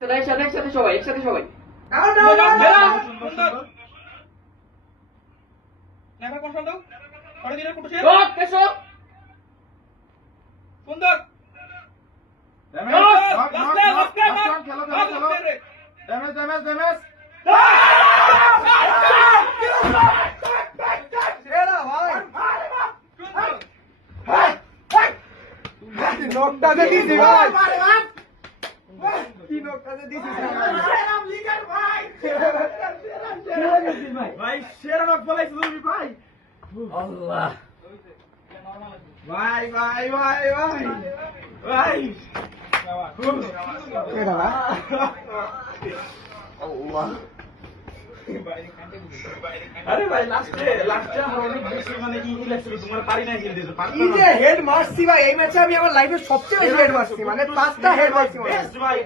একসাথে সবাই সুন্দর নকটাতে দিছি ভাই কি নকটাতে দিছি ভাই সেরা নক বলাইছ তুমি ভাই আল্লাহ ভাই ভাই ভাই ভাই ভাই আল্লাহ আরে ভাই লাস্টে আমার অনেক বেশি মানে ই লাগছিল তোমার পারি না খেলতে এই যে হেড মারছি ভাই এই ম্যাচে আমি আমার লাইফে সবচেয়ে বেশি হেড মারছি মানে 5টা হেড মারছি ভাই